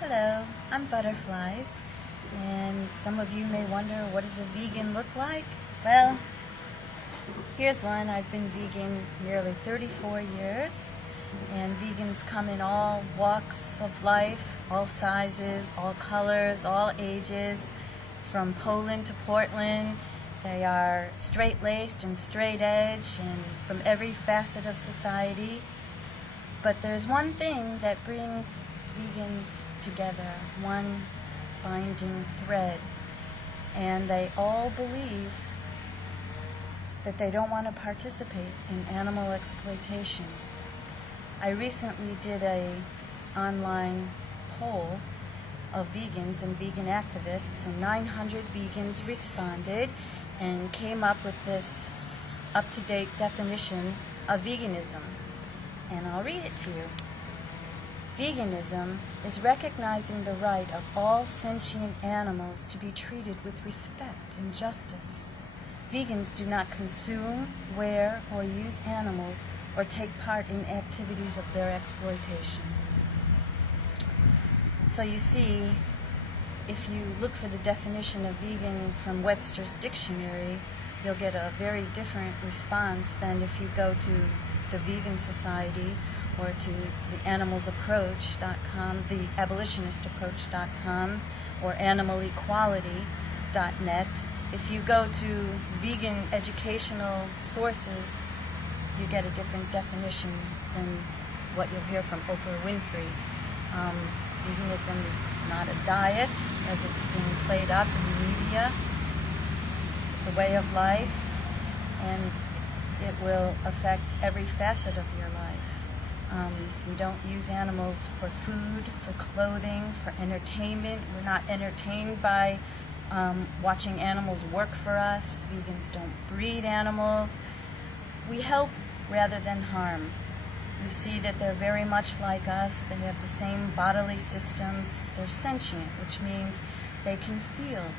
Hello, I'm Butterflies, and some of you may wonder, what does a vegan look like? Well, here's one. I've been vegan nearly 34 years, and vegans come in all walks of life, all sizes, all colors, all ages, from Poland to Portland. They are straight-laced and straight-edge and from every facet of society. But there's one thing that brings vegans together, one binding thread, and they all believe that they don't want to participate in animal exploitation. I recently did an online poll of vegans and vegan activists, and 900 vegans responded and came up with this up-to-date definition of veganism. And I'll read it to you. Veganism is recognizing the right of all sentient animals to be treated with respect and justice. Vegans do not consume, wear, or use animals or take part in activities of their exploitation. So you see, if you look for the definition of vegan from Webster's dictionary, you'll get a very different response than if you go to the Vegan Society or to the animalsapproach.com, the abolitionistapproach.com, or animalequality.net. If you go to vegan educational sources, you get a different definition than what you'll hear from Oprah Winfrey. Veganism is not a diet, as it's being played up in the media. It's a way of life, and it will affect every facet of your life. We don't use animals for food, for clothing, for entertainment. We're not entertained by watching animals work for us. Vegans don't breed animals. We help rather than harm. We see that they're very much like us. They have the same bodily systems. They're sentient, which means they can feel.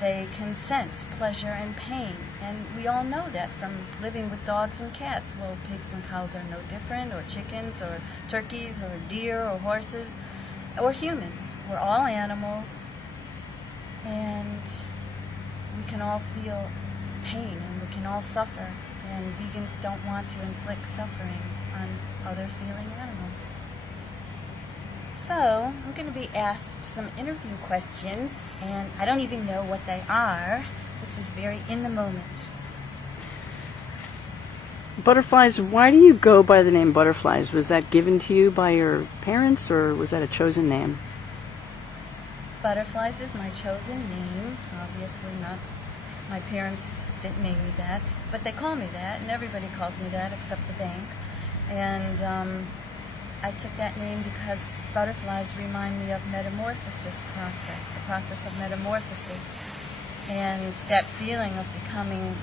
They can sense pleasure and pain, and we all know that from living with dogs and cats. Well, pigs and cows are no different, or chickens, or turkeys, or deer, or horses, or humans. We're all animals, and we can all feel pain, and we can all suffer, and vegans don't want to inflict suffering on other feeling animals. So, I'm going to be asked some interview questions, and I don't even know what they are. This is very in the moment. Butterflies, why do you go by the name Butterflies? Was that given to you by your parents, or was that a chosen name? Butterflies is my chosen name. Obviously not. My parents didn't name me that, but they call me that, and everybody calls me that except the bank. And I took that name because butterflies remind me of metamorphosis process, the process of metamorphosis, and that feeling of becoming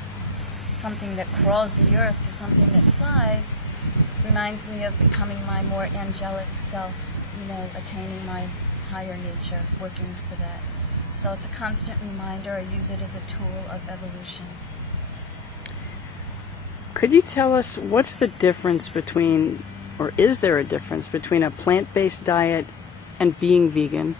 something that crawls the earth to something that flies reminds me of becoming my more angelic self, attaining my higher nature, working for that. So it's a constant reminder. I use it as a tool of evolution. Could you tell us what's the difference between, or is there a difference between a plant-based diet and being vegan?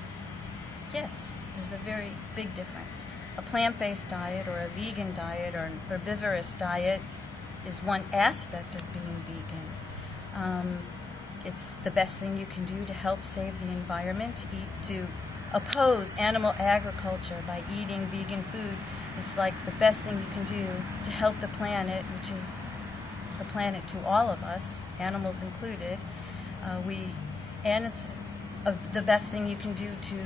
Yes, there's a very big difference. A plant-based diet or a vegan diet or an herbivorous diet is one aspect of being vegan. It's the best thing you can do to help save the environment. To oppose animal agriculture by eating vegan food is like the best thing you can do to help the planet, which is the planet to all of us, animals included. And it's the best thing you can do to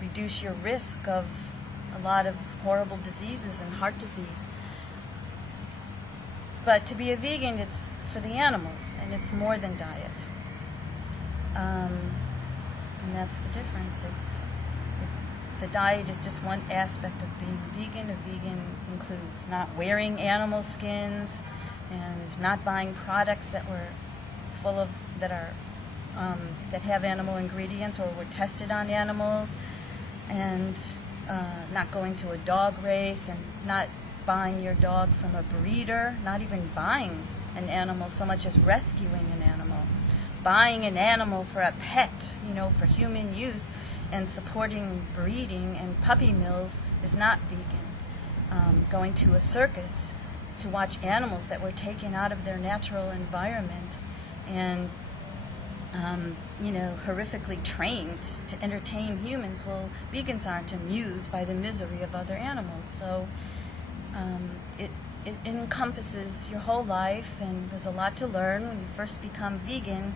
reduce your risk of a lot of horrible diseases and heart disease. But to be a vegan, it's for the animals, and it's more than diet. And that's the difference. The diet is just one aspect of being vegan. A vegan includes not wearing animal skins and not buying products that have animal ingredients or were tested on animals, and not going to a dog race, and not buying your dog from a breeder, not even buying an animal so much as rescuing an animal. buying an animal for a pet, for human use, and supporting breeding and puppy mills is not vegan. Going to a circus to watch animals that were taken out of their natural environment and horrifically trained to entertain humans. Well, vegans aren't amused by the misery of other animals. So it encompasses your whole life, and there's a lot to learn. When you first become vegan,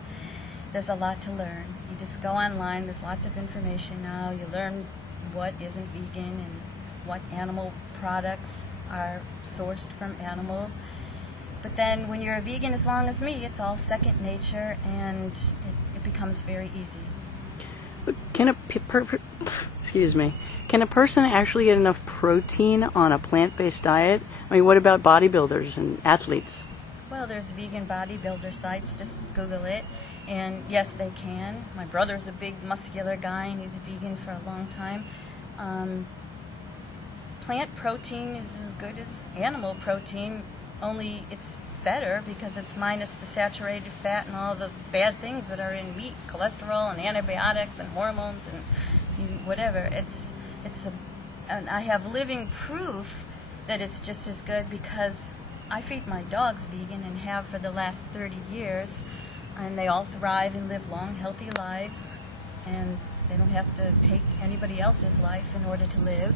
there's a lot to learn. You just go online, there's lots of information now. You learn what isn't vegan and what animal products are sourced from animals. But then when you're a vegan as long as me, it's all second nature, and it becomes very easy. Can a person actually get enough protein on a plant-based diet? I mean, what about bodybuilders and athletes? Well, there's vegan bodybuilder sites. Just Google it. And yes, they can. My brother's a big muscular guy, and he's a vegan for a long time. Plant protein is as good as animal protein, only it's better because it's minus the saturated fat and all the bad things that are in meat, cholesterol and antibiotics and hormones and whatever. And I have living proof that it's just as good because I feed my dogs vegan and have for the last 30 years, and they all thrive and live long, healthy lives, and they don't have to take anybody else's life in order to live.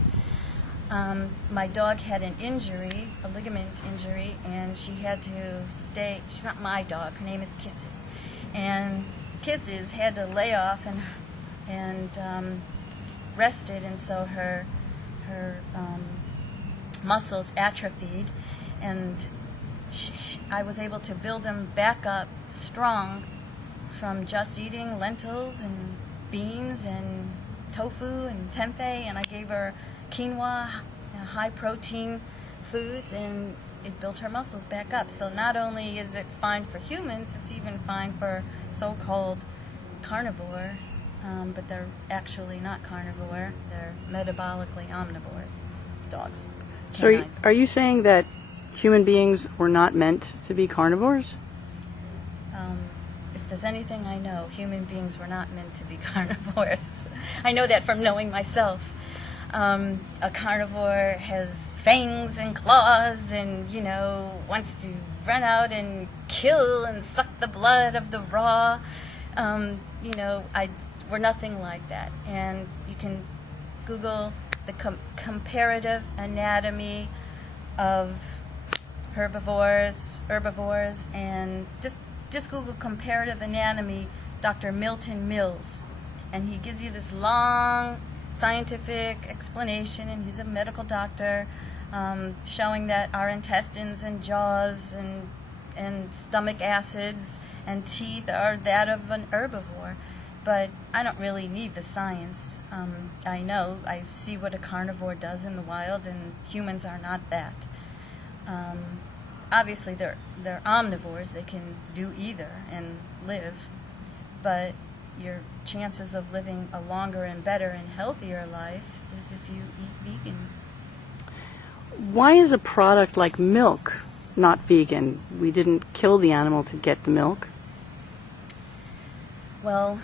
My dog had an injury, a ligament injury, and she had to stay. She's not my dog. Her name is Kisses, and Kisses had to lay off and rested, and so her muscles atrophied, and I was able to build them back up strong from just eating lentils and beans and tofu and tempeh, and I gave her quinoa, high protein foods, and it built her muscles back up. So not only is it fine for humans, it's even fine for so-called carnivore, but they're actually not carnivore. They're metabolically omnivores, dogs. So are you saying that human beings were not meant to be carnivores? If there's anything I know, human beings were not meant to be carnivores. I know that from knowing myself. A carnivore has fangs and claws and, wants to run out and kill and suck the blood of the raw. We're nothing like that. And you can Google the comparative anatomy of herbivores, and just Google comparative anatomy, Dr. Milton Mills. And he gives you this long scientific explanation, and he's a medical doctor, showing that our intestines and jaws and stomach acids and teeth are that of an herbivore. But I don't really need the science. I see what a carnivore does in the wild, and humans are not that. Obviously, they're omnivores. They can do either and live, but your chances of living a longer and better and healthier life is if you eat vegan. Why is a product like milk not vegan? We didn't kill the animal to get the milk. Well,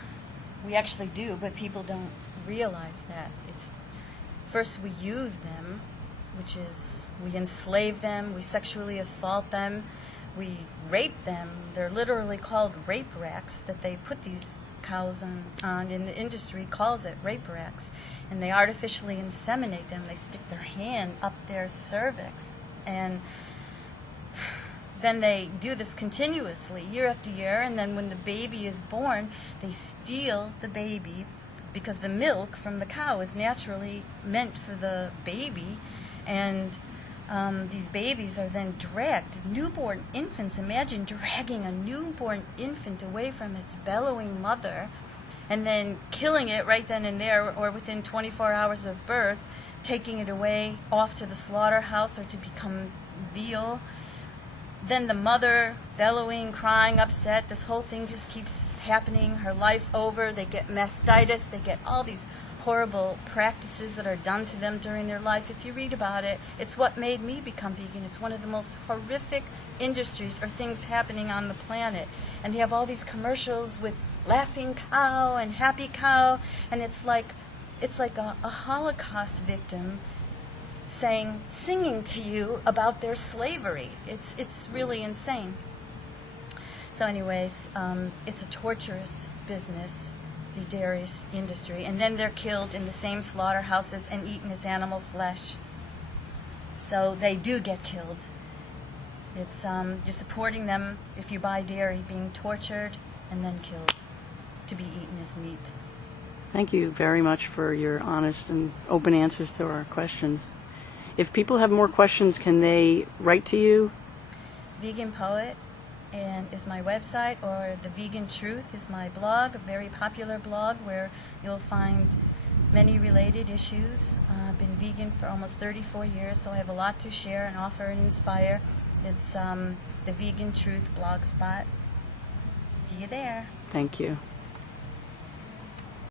we actually do, but people don't realize that. First we use them, which is we enslave them, we sexually assault them, we rape them. They're literally called rape racks that they put these cows on, and the industry calls it rape racks. And they artificially inseminate them. They stick their hand up their cervix, and then they do this continuously, year after year, and then when the baby is born, they steal the baby, because the milk from the cow is naturally meant for the baby, and these babies are then dragged. Newborn infants, imagine dragging a newborn infant away from its bellowing mother, and then killing it right then and there, or within 24 hours of birth, taking it away off to the slaughterhouse or to become veal. Then the mother bellowing, crying, upset. This whole thing just keeps happening her life over. They get mastitis. They get all these horrible practices that are done to them during their life. If you read about it, it's what made me become vegan. It's one of the most horrific industries or things happening on the planet. And they have all these commercials with laughing cow and happy cow, and it's like a Holocaust victim singing to you about their slavery. It's really insane. So anyways, it's a torturous business, the dairy industry, and then they're killed in the same slaughterhouses and eaten as animal flesh. So they do get killed. It's you're supporting them if you buy dairy, being tortured and then killed to be eaten as meat. Thank you very much for your honest and open answers to our questions. If people have more questions, can they write to you? Vegan Poet is my website, or The Vegan Truth is my blog, a very popular blog where you'll find many related issues. I've been vegan for almost 34 years, so I have a lot to share and offer and inspire. It's The Vegan Truth blogspot. See you there. Thank you.